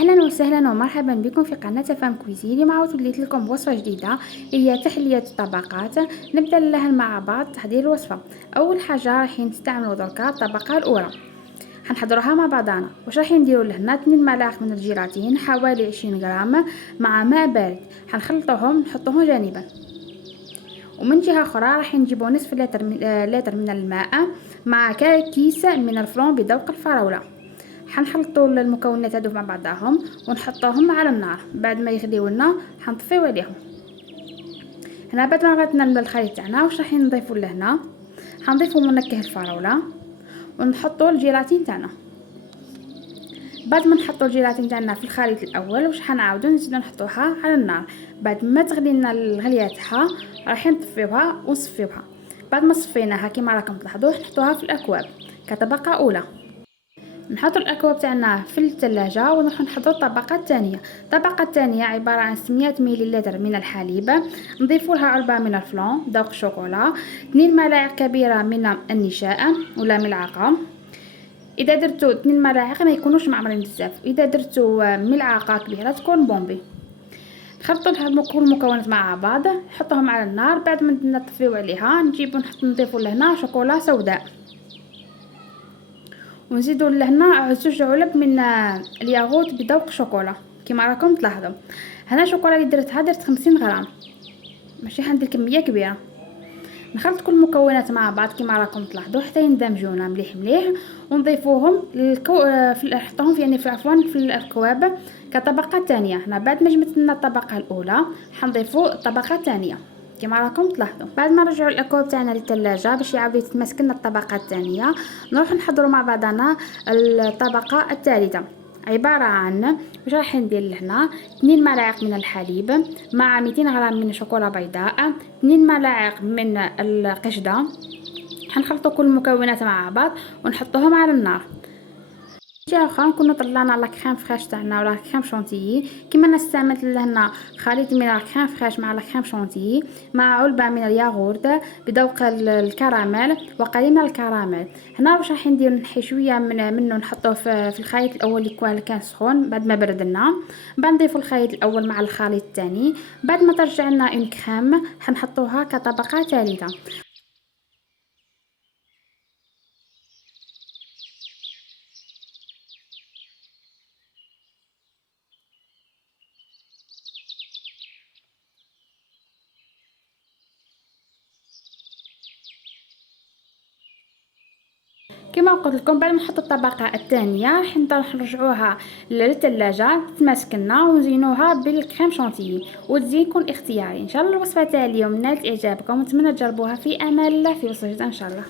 اهلا وسهلا ومرحبا بكم في قناه فام كويزين. اليوم عاود وليت لكم بوصفه جديده اللي هي تحليه الطبقات. نبدا لها مع بعض تحضير الوصفه. اول حاجه راح نستعملوا دركا الطبقه الاولى، حنحضروها مع بعضنا. واش راح نديروا لهنا 2 ملاعق من الجيلاتين حوالي 20 غرام مع ماء بارد، حنخلطوهم نحطوهم جانبا. ومن جهه اخرى راح نجيبوا نصف لتر من الماء مع كيس من الفرون بذوق الفراوله. حنخلطوا المكونات هذو مع بعضهم ونحطوهم على النار. بعد ما يغليو لنا حنطفيو عليهم. هنا بعد ما غلطنا الخليط تاعنا واش راح نضيفوا لهنا، حنضيفوا منكه الفراوله ونحطوا الجيلاتين تاعنا. بعد ما نحطوا الجيلاتين تاعنا في الخليط الاول واش حنعاودوا نزيدوا نحطوها على النار. بعد ما تغلي لنا الغليه تاعها راح نطفيوها ونصفيوها. بعد ما صفيناها كما راكم تلاحظوا نحطوها في الاكواب كطبقه اولى. نحط الاكواب تاعنا في الثلاجه ونروح نحضروا الطبقه الثانيه. الطبقه الثانيه عباره عن 600 ملل من الحليب، نضيفوا لها علبه من الفلون ذوق شوكولا، 2 ملاعق كبيره من النشاء ولا ملعقه. اذا درتوا 2 ملاعق ما يكونوش معمرين بزاف، اذا درتوا ملعقه كبيره تكون بومبي. نخلطوا كل المكونات مع بعض نحطوهم على النار. بعد ما نطفيو عليها نضيفوا لهنا شوكولا سوداء ونزيدوا لهنا 2 علب من الياغورت بذوق شوكولا كما راكم تلاحظوا. هنا الشوكولا اللي درت 50 غرام، ماشي حندير كميه كبيره. نخلط كل المكونات مع بعض كما راكم تلاحظوا حتى يندمجونا مليح ونضيفوهم نحطوهم في الاكواب كطبقه ثانيه. هنا بعد ما جمعت لنا الطبقه الاولى حنضيفوا الطبقه الثانيه كما راكم تلاحظوا. بعد ما نرجعوا الاكواب تاعنا للثلاجه باش يعاود يتمسك لنا الطبقه الثانيه، نروح نحضروا مع بعضنا الطبقه الثالثه. عباره عن واش راح ندير لهنا 2 ملاعق من الحليب مع 200 غرام من شوكولا بيضاء، 2 ملاعق من القشده. حنخلطوا كل المكونات مع بعض ونحطوهم على النار. جهه اخرى نكونوا طلعنا لا كريم فريش تاعنا ولا كريم شونتيي. كما انا استعملت لهنا خليط من الكريم فريش مع الكريم شونتيي مع علبه من الياغورت بذوق الكراميل وقليل من الكراميل. هنا واش راح ندير نحي شويه منه نحطوه في الخليط الاول اللي كان سخون بعد ما برد لنا. بعد نضيفوا الخليط الاول مع الخليط الثاني. بعد ما ترجع لنا اون كريم حنحطوها كطبقه ثالثه. كما قلت لكم بعد ما نحط الطبقه الثانيه راح نرجعوها للثلاجه تماسكنا ونزينوها بالكريم شانتيي، والتزيين يكون اختياري. ان شاء الله الوصفه تاع اليوم نالت اعجابكم ونتمنى تجربوها. في امان الله، في وصفه جديده ان شاء الله.